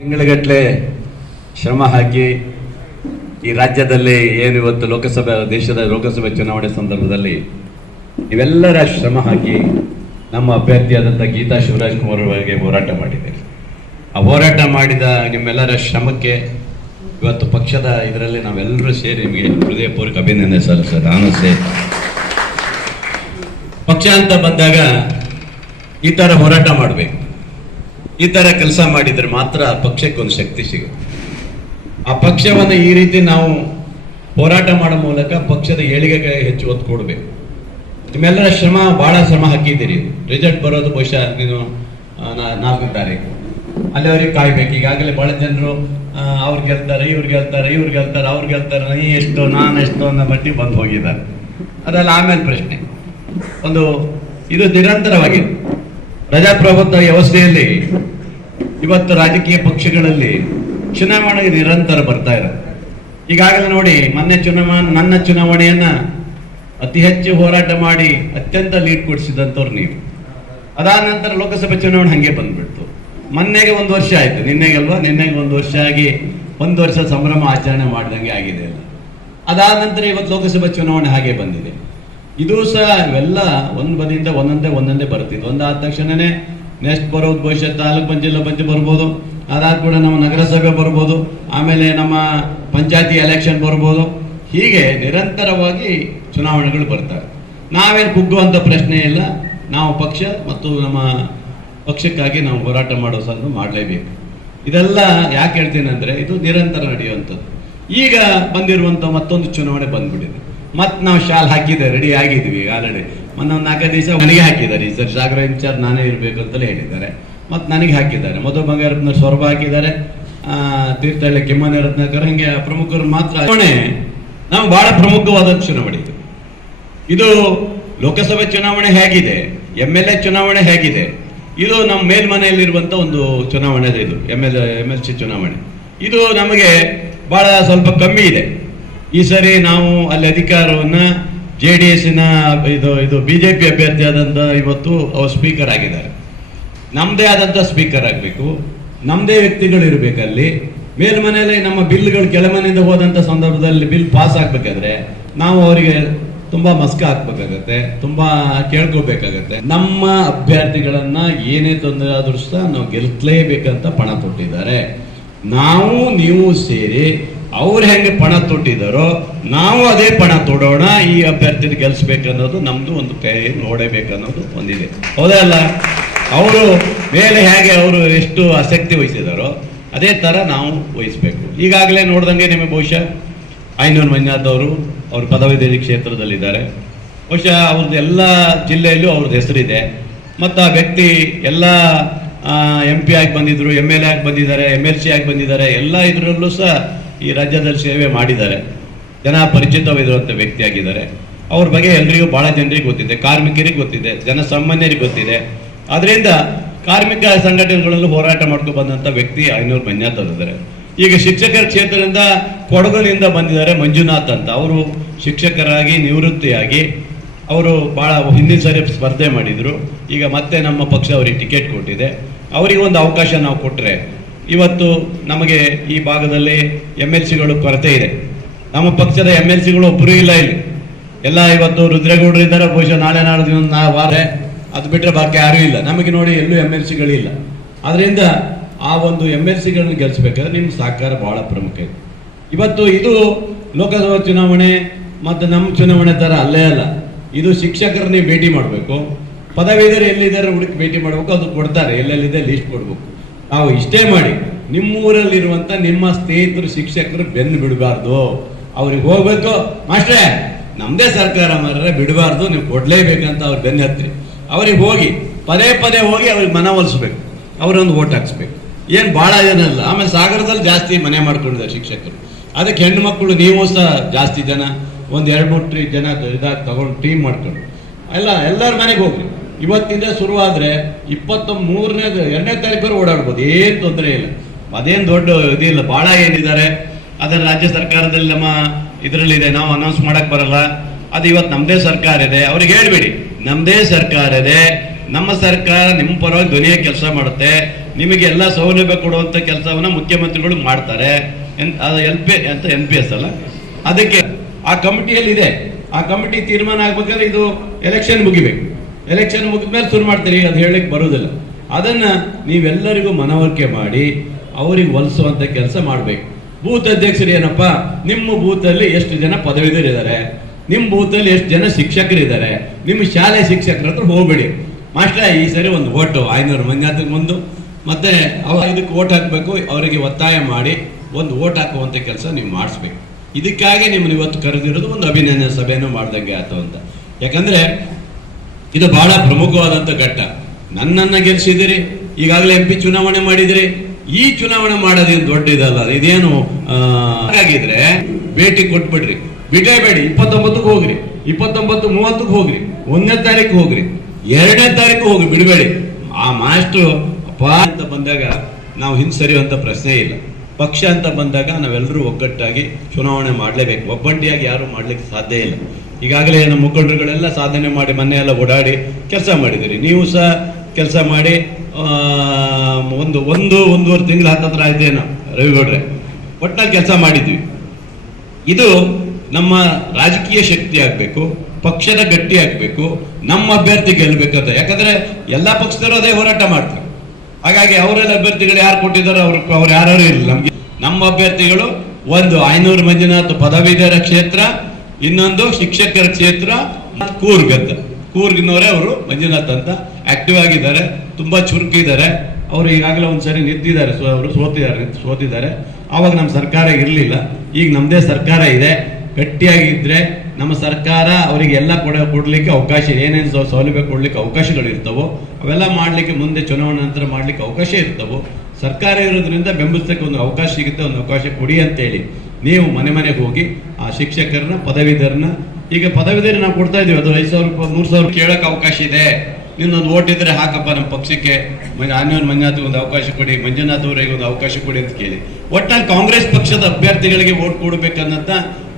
ತಿಂಗಳಗಟ್ಟಲೆ ಶ್ರಮ ಹಾಕಿ ಈ ರಾಜ್ಯದಲ್ಲಿ ಏನು ಇವತ್ತು ದೇಶದ ಲೋಕಸಭೆ ಚುನಾವಣೆ ಸಂದರ್ಭದಲ್ಲಿ ಇವೆಲ್ಲರ ಶ್ರಮ ಹಾಕಿ ನಮ್ಮ ಅಭ್ಯರ್ಥಿಯಾದಂಥ ಗೀತಾ ಶಿವರಾಜ್ ಕುಮಾರ್ ಅವರಿಗೆ ಹೋರಾಟ ಮಾಡಿದ್ದೇವೆ. ಆ ಹೋರಾಟ ಮಾಡಿದ ನಿಮ್ಮೆಲ್ಲರ ಶ್ರಮಕ್ಕೆ ಇವತ್ತು ಪಕ್ಷದ ಇದರಲ್ಲಿ ನಾವೆಲ್ಲರೂ ಸೇರಿ ನಿಮಗೆ ಹೃದಯಪೂರ್ವಕ ಅಭಿನಂದನೆ ಸಲ್ಲಿಸೋದು. ನಾನು ಸೇರಿ ಪಕ್ಷ ಅಂತ ಬಂದಾಗ ಈ ಥರ ಹೋರಾಟ ಮಾಡಬೇಕು, ಈ ಥರ ಕೆಲಸ ಮಾಡಿದರೆ ಮಾತ್ರ ಪಕ್ಷಕ್ಕೆ ಒಂದು ಶಕ್ತಿ ಸಿಗುತ್ತೆ. ಆ ಪಕ್ಷವನ್ನು ಈ ರೀತಿ ನಾವು ಹೋರಾಟ ಮಾಡೋ ಮೂಲಕ ಪಕ್ಷದ ಏಳಿಗೆಗೆ ಹೆಚ್ಚು ಒತ್ತು ಕೊಡಬೇಕು. ನಿಮ್ಮೆಲ್ಲರ ಶ್ರಮ, ಭಾಳ ಶ್ರಮ ಹಾಕಿದ್ದೀರಿ. ರಿಸಲ್ಟ್ ಬರೋದು ಬಹುಶಃ ನೀನು 4ನೇ ತಾರೀಕು, ಅಲ್ಲಿವರೆಗೆ ಕಾಯ್ಬೇಕು. ಈಗಾಗಲೇ ಭಾಳ ಜನರು ಅವ್ರು ಗೆಲ್ತಾರೆ, ಇವ್ರು ಗೆಲ್ತಾರೆ, ಇವ್ರು ಗೆಲ್ತಾರೆ, ಅವ್ರು ಗೆಲ್ತಾರೆ, ನೀ ಎಷ್ಟು ನಾನು ಎಷ್ಟು ಅನ್ನೋ ಮಟ್ಟಿಗೆ ಬಂದು ಹೋಗಿದ್ದಾರೆ. ಅದೆಲ್ಲ ಆಮೇಲೆ ಪ್ರಶ್ನೆ. ಇದು ನಿರಂತರವಾಗಿದೆ. ಪ್ರಜಾಪ್ರಭುತ್ವ ವ್ಯವಸ್ಥೆಯಲ್ಲಿ ಇವತ್ತು ರಾಜಕೀಯ ಪಕ್ಷಗಳಲ್ಲಿ ಚುನಾವಣೆಗೆ ನಿರಂತರ ಬರ್ತಾ ಇರೋದು. ಈಗಾಗಲೇ ನೋಡಿ, ನನ್ನ ಚುನಾವಣೆಯನ್ನ ಅತಿ ಹೆಚ್ಚು ಹೋರಾಟ ಮಾಡಿ ಅತ್ಯಂತ ಲೀಡ್ ಕೊಡಿಸಿದಂಥವ್ರು ನೀವು. ಅದಾದ ನಂತರ ಲೋಕಸಭೆ ಚುನಾವಣೆ ಹಂಗೆ ಬಂದ್ಬಿಡ್ತು. ಮೊನ್ನೆಗೆ 1 ವರ್ಷ ಆಯ್ತು, ನಿನ್ನೆಗಲ್ವಾ, ನಿನ್ನೆಗೆ 1 ವರ್ಷ ಆಗಿ 1 ವರ್ಷ ಸಂಭ್ರಮ ಆಚರಣೆ ಮಾಡಿದಂಗೆ ಆಗಿದೆ ಅಲ್ಲ. ಅದಾದ ನಂತರ ಇವತ್ತು ಲೋಕಸಭೆ ಚುನಾವಣೆ ಹಾಗೆ ಬಂದಿದೆ. ಇದು ಸಹ ಇವೆಲ್ಲ ಒಂದು ಬದಿಯಿಂದ ಒಂದೊಂದೇ ಬರ್ತಿದ್ದು. ಒಂದಾದ ತಕ್ಷಣನೇ ನೆಕ್ಸ್ಟ್ ಬರೋದು ಬಹುಶಃ ತಾಲೂಕು ಪಂಚಾಯತ್ ಬರ್ಬೋದು, ಅದಾದ ಕೂಡ ನಮ್ಮ ನಗರಸಭೆ ಬರ್ಬೋದು, ಆಮೇಲೆ ನಮ್ಮ ಪಂಚಾಯತಿ ಎಲೆಕ್ಷನ್ ಬರ್ಬೋದು. ಹೀಗೆ ನಿರಂತರವಾಗಿ ಚುನಾವಣೆಗಳು ಬರ್ತಾರೆ. ನಾವೇನು ಕುಗ್ಗುವಂಥ ಪ್ರಶ್ನೆ ಇಲ್ಲ. ನಾವು ಪಕ್ಷ ಮತ್ತು ನಮ್ಮ ಪಕ್ಷಕ್ಕಾಗಿ ನಾವು ಹೋರಾಟ ಮಾಡೋ ಸಹ ಮಾಡಲೇಬೇಕು. ಇದೆಲ್ಲ ಯಾಕೆ ಹೇಳ್ತೀನಿ ಅಂದರೆ, ಇದು ನಿರಂತರ ನಡೆಯುವಂಥದ್ದು. ಈಗ ಬಂದಿರುವಂಥ ಮತ್ತೊಂದು ಚುನಾವಣೆ ಬಂದ್ಬಿಟ್ಟಿದೆ. ಮತ್ತೆ ನಾವು ಶಾಲ್ ಹಾಕಿದ್ದೇವೆ, ರೆಡಿ ಆಗಿದ್ವಿ ಆಲ್ರೆಡಿ. ಮೊನ್ನೆ 4 ದಿವಸ ನನಗೆ ಹಾಕಿದ್ದಾರೆ. ಈ ಸರ್ ಸಾಗರ ಇನ್ಚಾರ್ಜ್ ನಾನೇ ಇರಬೇಕು ಅಂತಲೇ ಹೇಳಿದ್ದಾರೆ. ಮತ್ತು ನನಗೆ ಹಾಕಿದ್ದಾರೆ. ಮಧು ಬಂಗಾರಪ್ಪನ ಸ್ವರ್ಭ ಹಾಕಿದ್ದಾರೆ, ತೀರ್ಥಹಳ್ಳಿ ಕೆಮ್ಮನೆ ರತ್ನಾಕರ್, ಹಿಂಗೆ ಪ್ರಮುಖರು ಮಾತ್ರ. ನಾವು ಬಹಳ ಪ್ರಮುಖವಾದ ಚುನಾವಣೆ ಇದು. ಇದು ಲೋಕಸಭೆ ಚುನಾವಣೆ ಹೇಗಿದೆ, MLA ಚುನಾವಣೆ ಹೇಗಿದೆ, ಇದು ನಮ್ಮ ಮೇಲ್ಮನೆಯಲ್ಲಿರುವಂಥ ಒಂದು ಚುನಾವಣೆ. ಇದು MLC ಚುನಾವಣೆ. ಇದು ನಮಗೆ ಬಹಳ ಸ್ವಲ್ಪ ಕಮ್ಮಿ ಇದೆ. ಈ ಸರಿ ನಾವು ಅಲ್ಲಿ ಅಧಿಕಾರವನ್ನ JDSನ ಇದು BJP ಅಭ್ಯರ್ಥಿ ಆದಂಥ ಇವತ್ತು ಅವ್ರು ಸ್ಪೀಕರ್ ಆಗಿದ್ದಾರೆ. ನಮ್ಮದೇ ಆದಂಥ ಸ್ಪೀಕರ್ ಆಗಬೇಕು, ನಮ್ಮದೇ ವ್ಯಕ್ತಿಗಳು ಇರಬೇಕಲ್ಲಿ. ಮೇಲ್ಮನೆಯಲ್ಲಿ ನಮ್ಮ ಬಿಲ್ಗಳು ಕೆಳಮನೆಯಿಂದ ಹೋದಂಥ ಸಂದರ್ಭದಲ್ಲಿ ಬಿಲ್ ಪಾಸ್ ಆಗ್ಬೇಕಾದ್ರೆ ನಾವು ಅವರಿಗೆ ತುಂಬಾ ಮಸ್ಕ ಹಾಕ್ಬೇಕಾಗತ್ತೆ, ತುಂಬಾ ಕೇಳ್ಕೋಬೇಕಾಗತ್ತೆ. ನಮ್ಮ ಅಭ್ಯರ್ಥಿಗಳನ್ನ ಏನೇ ತೊಂದರೆ ಆದ್ರೂ ಸಹ ನಾವು ಗೆಲ್ಲೇಬೇಕಂತ ಪಣ ತೊಟ್ಟಿದ್ದಾರೆ. ನಾವು ನೀವು ಸೇರಿ ಅವ್ರು ಹೆಂಗೆ ಪಣ ತೊಟ್ಟಿದ್ದಾರೋ ನಾವು ಅದೇ ಪಣ ತೊಡೋಣ. ಈ ಅಭ್ಯರ್ಥಿನ ಗೆಲ್ಸ್ಬೇಕನ್ನೋದು ನಮ್ದು ಒಂದು ಕೈ ನೋಡಬೇಕನ್ನೋದು ಒಂದಿದೆ, ಹೌದಾ ಅಲ್ಲ? ಅವರು ಮೇಲೆ ಹೇಗೆ ಅವರು ಎಷ್ಟು ಆಸಕ್ತಿ ವಹಿಸಿದಾರೋ ಅದೇ ಥರ ನಾವು ವಹಿಸ್ಬೇಕು. ಈಗಾಗಲೇ ನೋಡ್ದಂಗೆ ನಿಮಗೆ ಬಹುಶಃ ಐನೂರು ಮಂಜುನಾಥ್ ಅವರು ಪದವೀಧರಿ ಕ್ಷೇತ್ರದಲ್ಲಿದ್ದಾರೆ. ಬಹುಶಃ ಅವ್ರದ್ದು ಎಲ್ಲ ಜಿಲ್ಲೆಯಲ್ಲೂ ಅವ್ರದ್ದು ಹೆಸರಿದೆ. ಮತ್ತು ಆ ವ್ಯಕ್ತಿ ಎಲ್ಲ MP ಆಗಿ ಬಂದಿದ್ರು, MLA ಆಗಿ ಬಂದಿದ್ದಾರೆ, MLC ಆಗಿ ಬಂದಿದ್ದಾರೆ. ಎಲ್ಲ ಇದರಲ್ಲೂ ಸಹ ಈ ರಾಜ್ಯದಲ್ಲಿ ಸೇವೆ ಮಾಡಿದ್ದಾರೆ. ಜನ ಪರಿಚಿತವಿರುವಂಥ ವ್ಯಕ್ತಿಯಾಗಿದ್ದಾರೆ. ಅವ್ರ ಬಗ್ಗೆ ಎಲ್ರಿಗೂ ಭಾಳ ಜನರಿಗೆ ಗೊತ್ತಿದೆ, ಕಾರ್ಮಿಕರಿಗೆ ಗೊತ್ತಿದೆ, ಜನಸಾಮಾನ್ಯರಿಗೆ ಗೊತ್ತಿದೆ. ಅದರಿಂದ ಕಾರ್ಮಿಕ ಸಂಘಟನೆಗಳಲ್ಲೂ ಹೋರಾಟ ಮಾಡ್ಕೊಂಡು ಬಂದಂಥ ವ್ಯಕ್ತಿ ಐನೂರು ಮಂಜುನಾಥ್ ಇದ್ದಾರೆ. ಈಗ ಶಿಕ್ಷಕರ ಕ್ಷೇತ್ರದಿಂದ ಕೊಡಗನಿಂದ ಬಂದಿದ್ದಾರೆ ಮಂಜುನಾಥ್ ಅಂತ. ಅವರು ಶಿಕ್ಷಕರಾಗಿ ನಿವೃತ್ತಿಯಾಗಿ ಅವರು ಭಾಳ ಹಿಂದಿನ ಸರಿ ಸ್ಪರ್ಧೆ ಮಾಡಿದರು. ಈಗ ಮತ್ತೆ ನಮ್ಮ ಪಕ್ಷ ಅವರಿಗೆ ಟಿಕೆಟ್ ಕೊಟ್ಟಿದೆ. ಅವರಿಗೆ ಒಂದು ಅವಕಾಶ ನಾವು ಕೊಟ್ಟರೆ, ಇವತ್ತು ನಮಗೆ ಈ ಭಾಗದಲ್ಲಿ MLCಗಳು ಕೊರತೆ ಇದೆ. ನಮ್ಮ ಪಕ್ಷದ MLCಗಳು ಒಬ್ಬರು ಇಲ್ಲ ಇಲ್ಲಿ. ಎಲ್ಲ ಇವತ್ತು ರುದ್ರೇಗೌಡರು ಇದ್ದಾರೆ, ಬಹುಶಃ ನಾಳೆ ನಾಡ್ದು ವಾರ, ಅದು ಬಿಟ್ಟರೆ ಬಾಕಿ ಯಾರೂ ಇಲ್ಲ. ನಮಗೆ ನೋಡಿ ಎಲ್ಲೂ MLCಗಳಿಲ್ಲ. ಅದರಿಂದ ಆ ಒಂದು MLCಗಳನ್ನ ಗೆಲ್ಲಿಸ್ಬೇಕಾದ್ರೆ ನಿಮ್ಮ ಸಹಕಾರ ಬಹಳ ಪ್ರಮುಖ ಇದೆ. ಇವತ್ತು ಇದು ಲೋಕಸಭಾ ಚುನಾವಣೆ ಮತ್ತು ನಮ್ಮ ಚುನಾವಣೆ ಥರ ಅಲ್ಲೇ ಅಲ್ಲ. ಇದು ಶಿಕ್ಷಕರನ್ನ ನೀವು ಭೇಟಿ ಮಾಡಬೇಕು, ಪದವೀಧರು ಎಲ್ಲಿದ್ದಾರೆ ಹುಡುಕಿ ಭೇಟಿ ಮಾಡಬೇಕು, ಅದು ಕೊಡ್ತಾರೆ, ಎಲ್ಲೆಲ್ಲಿದೆ ಲೀಸ್ಟ್ ಕೊಡ್ಬೇಕು. ನಾವು ಇಷ್ಟೇ ಮಾಡಿ, ನಿಮ್ಮೂರಲ್ಲಿರುವಂಥ ನಿಮ್ಮ ಸ್ನೇಹಿತರು ಶಿಕ್ಷಕರು ಬೆನ್ನು ಬಿಡಬಾರ್ದು. ಅವ್ರಿಗೆ ಹೋಗ್ಬೇಕು, ಮಾಸ್ಟ್ರೇ ನಮ್ಮದೇ ಸರ್ಕಾರ ಮಾರ್ರೆ ಬಿಡಬಾರ್ದು, ನೀವು ಕೊಡಲೇಬೇಕಂತ ಅವ್ರು ಬೆನ್ನು ಹತ್ತಿರಿ. ಅವ್ರಿಗೆ ಹೋಗಿ ಪದೇ ಹೋಗಿ ಅವ್ರಿಗೆ ಮನವೊಲಿಸ್ಬೇಕು, ಅವರೊಂದು ಓಟ್ ಹಾಕ್ಸ್ಬೇಕು. ಏನು ಭಾಳ ಜನ ಅಲ್ಲ. ಆಮೇಲೆ ಸಾಗರದಲ್ಲಿ ಜಾಸ್ತಿ ಮನೆ ಮಾಡ್ಕೊಂಡಿದ್ದಾರೆ ಶಿಕ್ಷಕರು. ಅದಕ್ಕೆ ಹೆಣ್ಣು ಮಕ್ಕಳು ನೀವು ಸಹ ಜಾಸ್ತಿ ಜನ, ಒಂದು 2-3 ಜನ ಇದಾಗಿ ತಗೊಂಡು ಟೀಮ್ ಮಾಡ್ಕೊಂಡು ಎಲ್ಲರ ಮನೆಗೆ ಹೋಗ್ರಿ. ಇವತ್ತಿಂದ ಶುರುವಾದರೆ 2ನೇ ತಾರೀಕು ಓಡಾಡ್ಬೋದು, ಏನು ತೊಂದರೆ ಇಲ್ಲ. ಅದೇನು ದೊಡ್ಡ ಇದಿಲ್ಲ, ಭಾಳ ಏನಿದ್ದಾರೆ ಅದನ್ನು ರಾಜ್ಯ ಸರ್ಕಾರದಲ್ಲಿ ನಮ್ಮ ಇದರಲ್ಲಿದೆ, ನಾವು ಅನೌನ್ಸ್ ಮಾಡಕ್ಕೆ ಬರಲ್ಲ. ಅದು ಇವತ್ತು ನಮ್ಮದೇ ಸರ್ಕಾರ ಇದೆ. ಅವ್ರಿಗೆ ಹೇಳ್ಬೇಡಿ ನಮ್ಮದೇ ಸರ್ಕಾರ ಇದೆ, ನಮ್ಮ ಸರ್ಕಾರ ನಿಮ್ಮ ಪರವಾಗಿ ಧ್ವನಿಯ ಕೆಲಸ ಮಾಡುತ್ತೆ. ನಿಮಗೆ ಎಲ್ಲ ಸೌಲಭ್ಯ ಕೊಡುವಂತ ಕೆಲಸವನ್ನ ಮುಖ್ಯಮಂತ್ರಿಗಳು ಮಾಡ್ತಾರೆ. ಅದು NPS ಅಲ್ಲ, ಅದಕ್ಕೆ ಆ ಕಮಿಟಿಯಲ್ಲಿ ಇದೆ. ಆ ಕಮಿಟಿ ತೀರ್ಮಾನ ಆಗ್ಬೇಕಾದ್ರೆ ಇದು ಎಲೆಕ್ಷನ್ ಮುಗಿಬೇಕು. ಎಲೆಕ್ಷನ್ ಮುಗಿದ್ಮೇಲೆ ಶುರು ಮಾಡ್ತೀರಿ, ಅದು ಹೇಳಲಿಕ್ಕೆ ಬರುವುದಿಲ್ಲ. ಅದನ್ನ ನೀವೆಲ್ಲರಿಗೂ ಮನವರಿಕೆ ಮಾಡಿ ಅವರಿಗೆ ಒಲಿಸುವಂತ ಕೆಲಸ ಮಾಡಬೇಕು. ಬೂತ್ ಅಧ್ಯಕ್ಷರು ಏನಪ್ಪ, ನಿಮ್ಮ ಬೂತಲ್ಲಿ ಎಷ್ಟು ಜನ ಪದವೀಧರಿದ್ದಾರೆ, ನಿಮ್ಮ ಬೂತಲ್ಲಿ ಎಷ್ಟು ಜನ ಶಿಕ್ಷಕರಿದ್ದಾರೆ, ನಿಮ್ಮ ಶಾಲೆ ಶಿಕ್ಷಕರ ಹತ್ರ ಹೋಗ್ಬೇಡಿ. ಮಾಸ್ಟರ್ ಈ ಸರಿ ಒಂದು ಓಟು 500 ಮಂಜಾತಿಗೆ ಒಂದು, ಮತ್ತೆ ಇದಕ್ಕೆ ಓಟ್ ಹಾಕಬೇಕು, ಅವರಿಗೆ ಒತ್ತಾಯ ಮಾಡಿ ಒಂದು ಓಟ್ ಹಾಕುವಂತ ಕೆಲಸ ನೀವು ಮಾಡಿಸ್ಬೇಕು. ಇದಕ್ಕಾಗಿ ನಿಮ್ಮನ್ನು ಇವತ್ತು ಕರೆದಿರೋದು, ಒಂದು ಅಭಿನಂದನೆ ಸಭೆಯನ್ನು ಮಾಡ್ದಂಗೆ ಆಯ್ತು ಅಂತ. ಯಾಕಂದ್ರೆ ಇದು ಬಹಳ ಪ್ರಮುಖವಾದಂತ ಘಟ್ಟ. ನನ್ನನ್ನ ಗೆಲ್ಸಿದಿರಿ, ಈಗಾಗಲೇ MP ಚುನಾವಣೆ ಮಾಡಿದಿರಿ, ಈ ಚುನಾವಣೆ ಮಾಡೋದೇನು ದೊಡ್ಡ ಇದಲ್ಲ. ಇದೇನು ಹಾಗಾಗಿದ್ರೆ ಭೇಟಿ ಕೊಟ್ಬಿಡ್ರಿ, ಬಿಡೇಬೇಡಿ. 29ಕ್ಕೆ ಹೋಗ್ರಿ, 29, 30ಕ್ಕೆ ಹೋಗ್ರಿ, 1ನೇ ತಾರೀಕು ಹೋಗ್ರಿ, 2ನೇ ತಾರೀಕು ಹೋಗ್ರಿ, ಬಿಡಬೇಡಿ. ಆ ಮಾಸ್ಟ್ರು ಅಪ್ಪ ಅಂತ ಬಂದಾಗ ನಾವು ಹಿಂಸರಿಯುವಂತ ಪ್ರಶ್ನೆ ಇಲ್ಲ. ಪಕ್ಷ ಅಂತ ಬಂದಾಗ ನಾವೆಲ್ಲರೂ ಒಗ್ಗಟ್ಟಾಗಿ ಚುನಾವಣೆ ಮಾಡಲೇಬೇಕು. ಒಬ್ಬಂಟಿಯಾಗಿ ಯಾರು ಮಾಡ್ಲಿಕ್ಕೆ ಸಾಧ್ಯ ಇಲ್ಲ. ಈಗಾಗಲೇ ನಮ್ಮ ಮುಖಂಡರುಗಳೆಲ್ಲ ಸಾಧನೆ ಮಾಡಿ ಮೊನ್ನೆ ಎಲ್ಲ ಓಡಾಡಿ ಕೆಲಸ ಮಾಡಿದಿರಿ. ನೀವು ಸಹ ಕೆಲಸ ಮಾಡಿ ಒಂದೂವರೆ ತಿಂಗಳು ಹತ್ತತ್ರ ಆಯ್ತೇನೋ ರವಿಗೌಡ್ರೆ, ಒಟ್ಟಾಗಿ ಕೆಲಸ ಮಾಡಿದ್ವಿ. ಇದು ನಮ್ಮ ರಾಜಕೀಯ ಶಕ್ತಿ ಆಗ್ಬೇಕು, ಪಕ್ಷದ ಗಟ್ಟಿ ಆಗ್ಬೇಕು, ನಮ್ಮ ಅಭ್ಯರ್ಥಿ ಗೆಲ್ಬೇಕಂತ. ಯಾಕಂದ್ರೆ ಎಲ್ಲಾ ಪಕ್ಷದವರು ಅದೇ ಹೋರಾಟ ಮಾಡ್ತಾರೆ. ಹಾಗಾಗಿ ಅವರೆಲ್ಲ ಅಭ್ಯರ್ಥಿಗಳು ಯಾರು ಕೊಟ್ಟಿದ್ದಾರೋ ಅವ್ರು ಯಾರು ಇಲ್ಲ. ನಮ್ಗೆ ನಮ್ಮ ಅಭ್ಯರ್ಥಿಗಳು ಒಂದು 500 ಮಂಜುನಾಥ್ ಪದವೀಧರ ಕ್ಷೇತ್ರ, ಇನ್ನೊಂದು ಶಿಕ್ಷಕರ ಕ್ಷೇತ್ರ, ಕೂರ್ಗಿನವರೇ ಅವರು ಮಂಜುನಾಥ್ ಅಂತ ಆಕ್ಟಿವ್ ಆಗಿದ್ದಾರೆ, ತುಂಬಾ ಚುರುಕಿದ್ದಾರೆ. ಅವರು ಈಗಾಗಲೇ ಒಂದ್ಸರಿ ನಿಂತಿದ್ದಾರೆ, ಅವರು ಸೋತಿದ್ದಾರೆ. ಆವಾಗ ನಮ್ಮ ಸರ್ಕಾರ ಇರಲಿಲ್ಲ, ಈಗ ನಮ್ಮದೇ ಸರ್ಕಾರ ಇದೆ. ಗಟ್ಟಿಯಾಗಿದ್ರೆ ನಮ್ಮ ಸರ್ಕಾರ ಅವರಿಗೆ ಎಲ್ಲ ಕೊಡ್ಲಿಕ್ಕೆ ಅವಕಾಶ, ಏನೇನು ಸೌಲಭ್ಯ ಕೊಡ್ಲಿಕ್ಕೆ ಅವಕಾಶಗಳು ಇರ್ತವೋ ಅವೆಲ್ಲ ಮಾಡ್ಲಿಕ್ಕೆ, ಮುಂದೆ ಚುನಾವಣೆ ನಂತರ ಮಾಡ್ಲಿಕ್ಕೆ ಅವಕಾಶ ಇರ್ತವೋ. ಸರ್ಕಾರ ಇರೋದ್ರಿಂದ ಬೆಂಬಲಿಸಕ್ಕೆ ಒಂದು ಅವಕಾಶ ಸಿಗುತ್ತೆ, ಒಂದು ಅವಕಾಶ ಕೊಡಿ ಅಂತೇಳಿ ನೀವು ಮನೆಗೆ ಹೋಗಿ ಆ ಶಿಕ್ಷಕರನ್ನ, ಪದವೀಧರನ್ನ, ಈಗ ಪದವೀಧರ ನಾವು ಕೊಡ್ತಾ ಇದೀವಿ, ಅದು 5,000 ರೂಪಾಯಿ 3,000 ಕೇಳಕ್ಕೆ ಅವಕಾಶ ಇದೆ. ನಿನ್ನೊಂದು ಓಟ್ ಇದ್ರೆ ಹಾಕಪ್ಪ ನಮ್ಮ ಪಕ್ಷಕ್ಕೆ, ಮಂಜುನಾಥ್ ಒಂದು ಅವಕಾಶ ಕೊಡಿ, ಮಂಜುನಾಥ್ ಅವರಿಗೆ ಒಂದು ಅವಕಾಶ ಕೊಡಿ ಅಂತ ಕೇಳಿ. ಒಟ್ಟಾಗಿ ಕಾಂಗ್ರೆಸ್ ಪಕ್ಷದ ಅಭ್ಯರ್ಥಿಗಳಿಗೆ ಓಟ್ ಕೊಡ್ಬೇಕನ್ನಂತ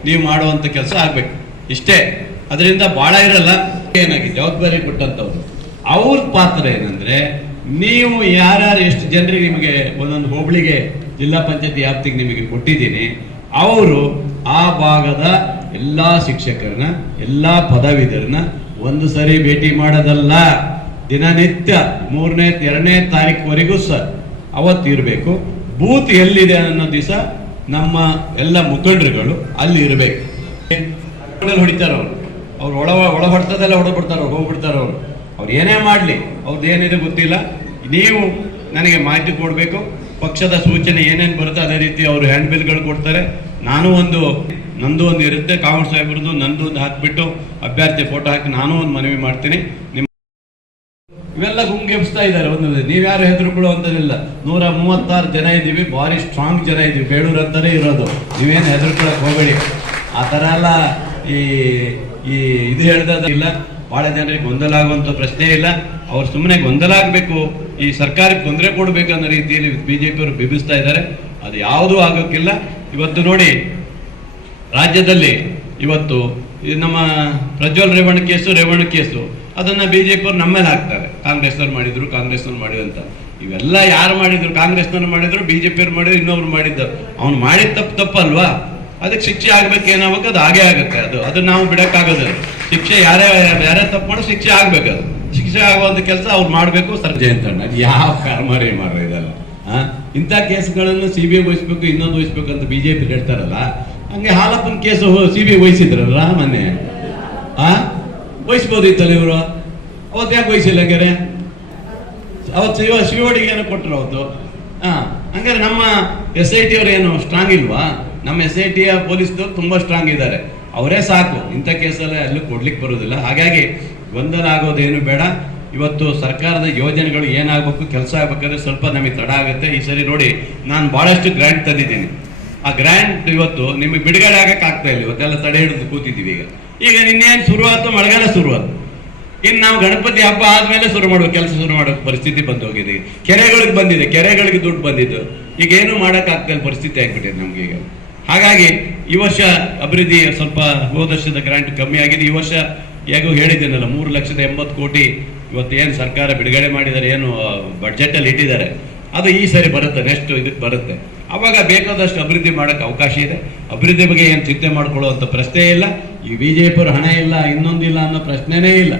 ನೀವು ಮಾಡುವಂತ ಕೆಲಸ ಆಗ್ಬೇಕು. ಇಷ್ಟೇ, ಅದರಿಂದ ಬಹಳ ಇರಲ್ಲ. ಏನಾಗಿ ಜವಾಬ್ದಾರಿ ಕೊಟ್ಟಂತವ್ರು ಅವ್ರ ಪಾತ್ರ ಏನಂದ್ರೆ, ನೀವು ಯಾರ್ಯಾರು ಎಷ್ಟು ಜನರಿಗೆ ನಿಮಗೆ ಒಂದೊಂದು ಹೋಬಳಿಗೆ ಜಿಲ್ಲಾ ಪಂಚಾಯತಿ ವ್ಯಾಪ್ತಿಗೆ ನಿಮಗೆ ಕೊಟ್ಟಿದ್ದೀನಿ, ಅವರು ಆ ಭಾಗದ ಎಲ್ಲಾ ಶಿಕ್ಷಕರನ್ನ, ಎಲ್ಲಾ ಪದವೀಧರನ್ನ ಒಂದು ಸರಿ ಭೇಟಿ ಮಾಡೋದಲ್ಲ, ದಿನನಿತ್ಯ 3ನೇ 2ನೇ ತಾರೀಕುವರೆಗೂ ಸರ್ ಅವತ್ತು ಇರಬೇಕು. ಬೂತ್ ಎಲ್ಲಿದೆ ಅನ್ನೋ ದಿವಸ ನಮ್ಮ ಎಲ್ಲ ಮುಖಂಡರುಗಳು ಅಲ್ಲಿ ಇರಬೇಕು. ಹೊಡಿತಾರ ಅವ್ರು ಒಳ ಹೊಡ್ತದೆಲ್ಲ ಹೊಡಬಿಡ್ತಾರ, ಅವ್ರು ಹೋಗ್ಬಿಡ್ತಾರ. ಅವ್ರು ಏನೇ ಮಾಡಲಿ, ಅವ್ರದ್ದು ಏನಿದೆ ಗೊತ್ತಿಲ್ಲ. ನೀವು ನನಗೆ ಮಾಹಿತಿ ಕೊಡಬೇಕು. ಪಕ್ಷದ ಸೂಚನೆ ಏನೇನು ಬರುತ್ತೆ ಅದೇ ರೀತಿ ಅವರು ಹ್ಯಾಂಡ್ ಬಿಲ್ಗಳು ಕೊಡ್ತಾರೆ. ನಂದು ಒಂದು ಇರುತ್ತೆ, ಕಾಂಗ್ರೆಸ್ ಸಾಹೇಬ್ರದ್ದು ನಂದು ಒಂದು ಹಾಕ್ಬಿಟ್ಟು ಅಭ್ಯರ್ಥಿ ಫೋಟೋ ಹಾಕಿ ನಾನು ಒಂದು ಮನವಿ ಮಾಡ್ತೀನಿ. ಇವೆಲ್ಲ ಗುಂಗೆಬ್ಸ್ತಾ ಇದ್ದಾರೆ. ನೀವ್ಯಾರು ಹೆದರುಗಳು ಅಂತದಿಲ್ಲ. 136 ಜನ ಇದ್ದೀವಿ, ಭಾರಿ ಸ್ಟ್ರಾಂಗ್ ಜನ ಇದ್ದೀವಿ. ಬೇಳೂರು ಅಂತಾನೆ ಇರೋದು, ನೀವೇನು ಹೆದರ್ಕೊಳಕ್ ಹೋಗಬೇಡಿ. ಆ ಥರ ಎಲ್ಲ ಇದು ಹೇಳ್ದಲ್ಲ. ಬಹಳ ಜನರಿಗೆ ಗೊಂದಲ ಆಗುವಂತ ಪ್ರಶ್ನೆ ಇಲ್ಲ. ಅವ್ರು ಸುಮ್ಮನೆ ಗೊಂದಲ ಆಗ್ಬೇಕು, ಈ ಸರ್ಕಾರಕ್ಕೆ ತೊಂದರೆ ಕೊಡ್ಬೇಕು ಅನ್ನೋ ರೀತಿಯಲ್ಲಿ ಬಿಜೆಪಿಯವರು ಬಿಂಬಿಸ್ತಾ ಇದ್ದಾರೆ. ಅದು ಯಾವುದೂ ಆಗೋಕ್ಕಿಲ್ಲ. ಇವತ್ತು ನೋಡಿ, ರಾಜ್ಯದಲ್ಲಿ ಇವತ್ತು ನಮ್ಮ ಪ್ರಜ್ವಲ್ ರೇವಣ್ಣ ಕೇಸು ಅದನ್ನ ಬಿಜೆಪಿಯವರು ನಮ್ಮ ಮೇಲೆ ಹಾಕ್ತಾರೆ. ಕಾಂಗ್ರೆಸ್ನವ್ರು ಮಾಡಿದ್ರು ಅಂತ. ಇವೆಲ್ಲ ಯಾರು ಮಾಡಿದ್ರು? ಕಾಂಗ್ರೆಸ್ನವ್ರು ಮಾಡಿದ್ರು, ಬಿಜೆಪಿಯವ್ರು ಮಾಡಿದ್ರು, ಇನ್ನೊಬ್ರು ಮಾಡಿದ್ರು. ಅವ್ನು ಮಾಡಿದ ತಪ್ಪಲ್ವಾ? ಅದಕ್ಕೆ ಶಿಕ್ಷೆ ಆಗ್ಬೇಕು. ಏನಾಗಬೇಕು ಅದು ಹಾಗೆ ಆಗುತ್ತೆ. ಅದು ನಾವು ಬಿಡಕ್ಕಾಗೋದಿಲ್ಲ. ಶಿಕ್ಷೆ ಯಾರೇ ತಪ್ಪು ಮಾಡೋ ಶಿಕ್ಷೆ ಆಗ್ಬೇಕು. ಅದು ಶಿಕ್ಷೆ ಆಗುವಂತ ಕೆಲಸ ಅವ್ರು ಮಾಡ್ಬೇಕು. ಸರ್ಜೆ ಅಂತ ಯಾವ ಕಾರಮಾರಿ ಇದಲ್ಲ. ಇಂಥ ಕೇಸ್ಗಳನ್ನು CBI ವಹಿಸ್ಬೇಕು, ಇನ್ನೊಂದು ವಹಿಸ್ಬೇಕು ಅಂತ ಬಿಜೆಪಿ ಹೇಳ್ತಾರಲ್ಲ. ಹಂಗೆ ಹಾಲಪ್ಪನ ಕೇಸು CBI ವಹಿಸಿದ್ರಲ್ಲ ಮೊನ್ನೆ. ವಹಿಸ್ಬೋದಿತ್ತಲ್ಲ ಇವರು, ಅವತ್ತು ಯಾಕೆ ವಹಿಸಿಲ್ಲ? ಹಂಗಾರೆ ಅವತ್ತು ಶಿವಡಿಗೆ ಏನೋ ಕೊಟ್ಟರು ಅವತ್ತು. ಹಂಗಾರೆ ನಮ್ಮ SIT ಅವ್ರು ಏನು ಸ್ಟ್ರಾಂಗ್ ಇಲ್ವಾ? ನಮ್ಮ SIT ಪೊಲೀಸ್ದವ್ರು ತುಂಬಾ ಸ್ಟ್ರಾಂಗ್ ಇದ್ದಾರೆ. ಅವರೇ ಸಾಕು. ಇಂಥ ಕೇಸಲ್ಲ ಎಲ್ಲೂ ಕೊಡ್ಲಿಕ್ಕೆ ಬರುವುದಿಲ್ಲ. ಹಾಗಾಗಿ ಗೊಂದಲ ಆಗೋದೇನು ಬೇಡ. ಇವತ್ತು ಸರ್ಕಾರದ ಯೋಜನೆಗಳು ಏನಾಗಬೇಕು, ಕೆಲಸ ಆಗ್ಬೇಕಾದ್ರೆ ಸ್ವಲ್ಪ ನಮಗೆ ತಡ ಆಗುತ್ತೆ. ಈ ಸರಿ ನೋಡಿ, ನಾನು ಬಹಳಷ್ಟು ಗ್ರ್ಯಾಂಟ್ ತಂದಿದ್ದೀನಿ. ಆ ಗ್ರ್ಯಾಂಟ್ ಇವತ್ತು ನಿಮಗೆ ಬಿಡುಗಡೆ ಆಗಕ್ಕೆ ಆಗ್ತಾ ಇಲ್ಲ. ಇವತ್ತೆಲ್ಲ ತಡೆ ಹಿಡಿದು ಕೂತಿದ್ದೀವಿ. ಈಗ ನಿನ್ನೇನು ಶುರುವಾತು, ಮಳೆಗಾಲ ಶುರುವಾತು. ಇನ್ನು ನಾವು ಗಣಪತಿ ಹಬ್ಬ ಆದ್ಮೇಲೆ ಕೆಲಸ ಶುರು ಮಾಡೋ ಪರಿಸ್ಥಿತಿ ಬಂದು ಹೋಗಿದೆ. ಕೆರೆಗಳಿಗೆ ಬಂದಿದೆ, ಕೆರೆಗಳಿಗೆ ದುಡ್ಡು ಬಂದಿದ್ದು. ಈಗ ಏನು ಮಾಡೋಕ್ಕಾಗ್ತಾ ಇಲ್ಲ, ಪರಿಸ್ಥಿತಿ ಆಗ್ಬಿಟ್ಟಿದೆ ನಮ್ಗೆ ಈಗ. ಹಾಗಾಗಿ ಈ ವರ್ಷ ಅಭಿವೃದ್ಧಿ ಸ್ವಲ್ಪ ಹೋದ ವರ್ಷದ ಗ್ರಾಂಟ್ ಕಮ್ಮಿ ಆಗಿದೆ. ಈ ವರ್ಷ ಹೇಗೂ ಹೇಳಿದ್ದೇನಲ್ಲ, 3,80,00,000 ಕೋಟಿ ಇವತ್ತು ಏನು ಸರ್ಕಾರ ಬಿಡುಗಡೆ ಮಾಡಿದ್ದಾರೆ, ಏನು ಬಡ್ಜೆಟ್ ಅಲ್ಲಿ ಇಟ್ಟಿದ್ದಾರೆ. ಅದು ಈ ಸರಿ ಬರುತ್ತೆ, ನೆಕ್ಸ್ಟ್ ಇದಕ್ಕೆ ಬರುತ್ತೆ. ಅವಾಗ ಬೇಕಾದಷ್ಟು ಅಭಿವೃದ್ಧಿ ಮಾಡೋಕ್ಕೆ ಅವಕಾಶ ಇದೆ. ಅಭಿವೃದ್ಧಿ ಬಗ್ಗೆ ಏನು ಚಿಂತೆ ಮಾಡ್ಕೊಳ್ಳುವಂಥ ಪ್ರಶ್ನೆ ಇಲ್ಲ. ಈ ಬಿಜೆಪಿಯವರು ಹಣ ಇಲ್ಲ, ಇನ್ನೊಂದಿಲ್ಲ ಅನ್ನೋ ಪ್ರಶ್ನೆನೇ ಇಲ್ಲ.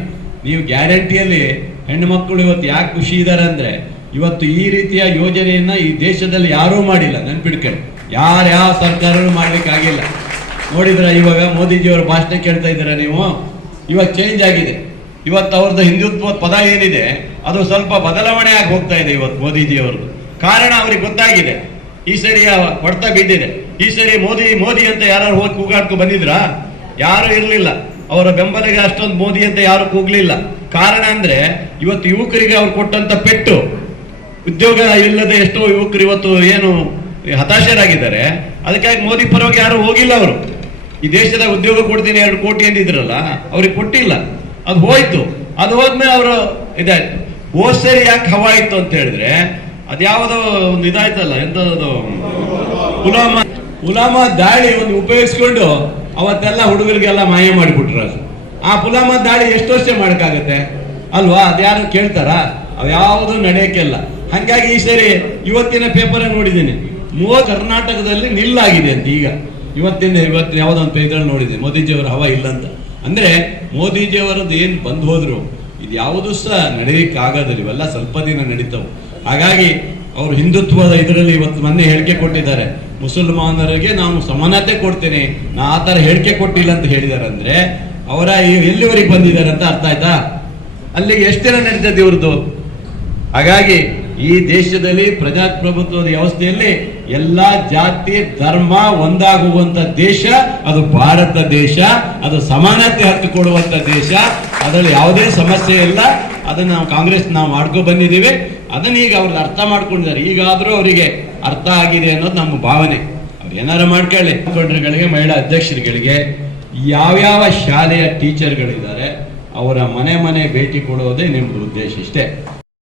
ನೀವು ಗ್ಯಾರಂಟಿಯಲ್ಲಿ ಹೆಣ್ಣು ಮಕ್ಕಳು ಇವತ್ತು ಯಾಕೆ ಖುಷಿ ಇದ್ದಾರೆ ಅಂದರೆ, ಇವತ್ತು ಈ ರೀತಿಯ ಯೋಜನೆಯನ್ನ ಈ ದೇಶದಲ್ಲಿ ಯಾರೂ ಮಾಡಿಲ್ಲ. ನೆನ್ಪಿಡ್ಕೊಳ್ಳಿ, ಯಾವ ಸರ್ಕಾರವೂ ಮಾಡ್ಲಿಕ್ಕಾಗಿಲ್ಲ. ನೋಡಿದ್ರ ಇವಾಗ ಮೋದಿಜಿಯವರ ಭಾಷಣ ಕೇಳ್ತಾ ಇದ್ದೀರಾ ನೀವು, ಇವಾಗ ಚೇಂಜ್ ಆಗಿದೆ. ಇವತ್ತು ಅವ್ರದ್ದು ಹಿಂದುತ್ವ ಪದ ಏನಿದೆ ಅದು ಸ್ವಲ್ಪ ಬದಲಾವಣೆ ಆಗಿ ಹೋಗ್ತಾ ಇದೆ ಇವತ್ತು ಮೋದಿಜಿಯವ್ರದ್ದು. ಕಾರಣ ಅವ್ರಿಗೆ ಗೊತ್ತಾಗಿದೆ, ಈ ಸರಿ ಹೊಡ್ತ ಬಿದ್ದಿದೆ. ಈ ಸರಿ ಮೋದಿ ಮೋದಿ ಅಂತ ಯಾರು ಹೋಗಿ ಕೂಗಾಡ್ಕೊ ಬಂದಿದ್ರಾ? ಯಾರು ಇರಲಿಲ್ಲ. ಅವರ ಬೆಂಬಲಿಗೆ ಅಷ್ಟೊಂದು ಮೋದಿ ಅಂತ ಯಾರು ಕೂಗ್ಲಿಲ್ಲ. ಕಾರಣ ಅಂದ್ರೆ ಇವತ್ತು ಯುವಕರಿಗೆ ಅವ್ರು ಕೊಟ್ಟಂತ ಪೆಟ್ಟು, ಉದ್ಯೋಗ ಇಲ್ಲದೆ ಎಷ್ಟೋ ಯುವಕರು ಇವತ್ತು ಏನು ಹತಾಶರಾಗಿದ್ದಾರೆ. ಅದಕ್ಕಾಗಿ ಮೋದಿ ಪರವಾಗಿ ಯಾರು ಹೋಗಿಲ್ಲ. ಅವರು ಈ ದೇಶದ ಉದ್ಯೋಗ ಕೊಡ್ತೀನಿ 2 ಕೋಟಿ ಅಂದಿದ್ರಲ್ಲ, ಅವ್ರಿಗೆ ಕೊಟ್ಟಿಲ್ಲ. ಅದು ಹೋಯ್ತು. ಅದು ಹೋದ್ಮೇಲೆ ಅವರು ಇದಾಯ್ತು. ಹೋದ್ ಸರಿ ಯಾಕೆ ಹವಾ ಇತ್ತು ಅಂತ ಹೇಳಿದ್ರೆ, ಅದ್ಯಾವುದೋ ಒಂದು ಇದಾಯ್ತಲ್ಲ, ಎಂತದ್ದು ಪುಲ್ವಾಮಾ ದಾಳಿ ಒಂದು ಉಪಯೋಗಿಸ್ಕೊಂಡು ಅವತ್ತೆಲ್ಲ ಹುಡುಗರಿಗೆಲ್ಲ ಮಾಯ ಮಾಡಿಬಿಟ್ರು. ಅದು ಆ ಪುಲ್ವಾಮಾ ದಾಳಿ ಎಷ್ಟು ವರ್ಷ ಮಾಡೋಕ್ಕಾಗತ್ತೆ ಅಲ್ವಾ? ಅದ್ಯಾರು ಕೇಳ್ತಾರ? ಅವ್ಯಾವುದು ನಡೆಯಕ್ಕೆಲ್ಲ. ಹಂಗಾಗಿ ಈ ಸರಿ ಇವತ್ತಿನ ಪೇಪರ್ ನೋಡಿದ್ದೀನಿ, ಕರ್ನಾಟಕದಲ್ಲಿ ನಿಲ್ಲಾಗಿದೆ ಅಂತ. ಈಗ ಇವತ್ತು ಯಾವುದೊಂದು ಪೇಪರ್ ನೋಡಿದೆ, ಮೋದಿಜಿಯವರ ಹವಾ ಇಲ್ಲ ಅಂತ. ಅಂದ್ರೆ ಮೋದಿಜಿಯವರದ್ದು ಏನು ಬಂದು ಹೋದ್ರು ಇದು ಯಾವುದು ಸಹ ನಡೆಯಕ್ಕೆ ಆಗೋದಿಲ್ಲ. ಇವೆಲ್ಲ ಸ್ವಲ್ಪ ದಿನ ನಡೀತಾವು. ಹಾಗಾಗಿ ಅವರು ಹಿಂದುತ್ವದ ಇದರಲ್ಲಿ ಇವತ್ತು ಮೊನ್ನೆ ಹೇಳಿಕೆ ಕೊಟ್ಟಿದ್ದಾರೆ, ಮುಸಲ್ಮಾನರಿಗೆ ನಾನು ಸಮಾನತೆ ಕೊಡ್ತೇನೆ, ನಾ ಆ ಥರ ಹೇಳಿಕೆ ಕೊಟ್ಟಿಲ್ಲ ಅಂತ ಹೇಳಿದ್ದಾರೆ. ಅಂದ್ರೆ ಅವರ ಎಲ್ಲಿವರೆಗೆ ಬಂದಿದ್ದಾರೆ ಅಂತ ಅರ್ಥ ಆಯ್ತಾ? ಅಲ್ಲಿಗೆ ಎಷ್ಟು ದಿನ ನಡೀತದೆ ಇವ್ರದ್ದು. ಹಾಗಾಗಿ ಈ ದೇಶದಲ್ಲಿ ಪ್ರಜಾಪ್ರಭುತ್ವದ ವ್ಯವಸ್ಥೆಯಲ್ಲಿ ಎಲ್ಲಾ ಜಾತಿ ಧರ್ಮ ಒಂದಾಗುವಂತ ದೇಶ ಅದು ಭಾರತ ದೇಶ. ಅದು ಸಮಾನತೆ ಹಕ್ಕು ಕೊಡುವಂತ ದೇಶ. ಅದರಲ್ಲಿ ಯಾವುದೇ ಸಮಸ್ಯೆ ಇಲ್ಲ. ಅದನ್ನ ನಾವು ಕಾಂಗ್ರೆಸ್ ಮಾಡ್ಕೊ ಬಂದಿದ್ದೀವಿ. ಅದನ್ನ ಈಗ ಅವ್ರದ್ದು ಅರ್ಥ ಮಾಡ್ಕೊಂಡಿದ್ದಾರೆ. ಈಗಾದ್ರೂ ಅವರಿಗೆ ಅರ್ಥ ಆಗಿದೆ ಅನ್ನೋದು ನಮ್ಮ ಭಾವನೆ. ಅವ್ರು ಏನಾರು ಮಾಡ್ಕೊಳ್ಳಿ. ಮುಖಂಡರುಗಳಿಗೆ, ಮಹಿಳಾ ಅಧ್ಯಕ್ಷರುಗಳಿಗೆ, ಯಾವ್ಯಾವ ಶಾಲೆಯ ಟೀಚರ್ಗಳಿದ್ದಾರೆ ಅವರ ಮನೆ ಭೇಟಿ ಕೊಡೋದೇ ನಿಮ್ದು ಉದ್ದೇಶ ಇಷ್ಟೇ.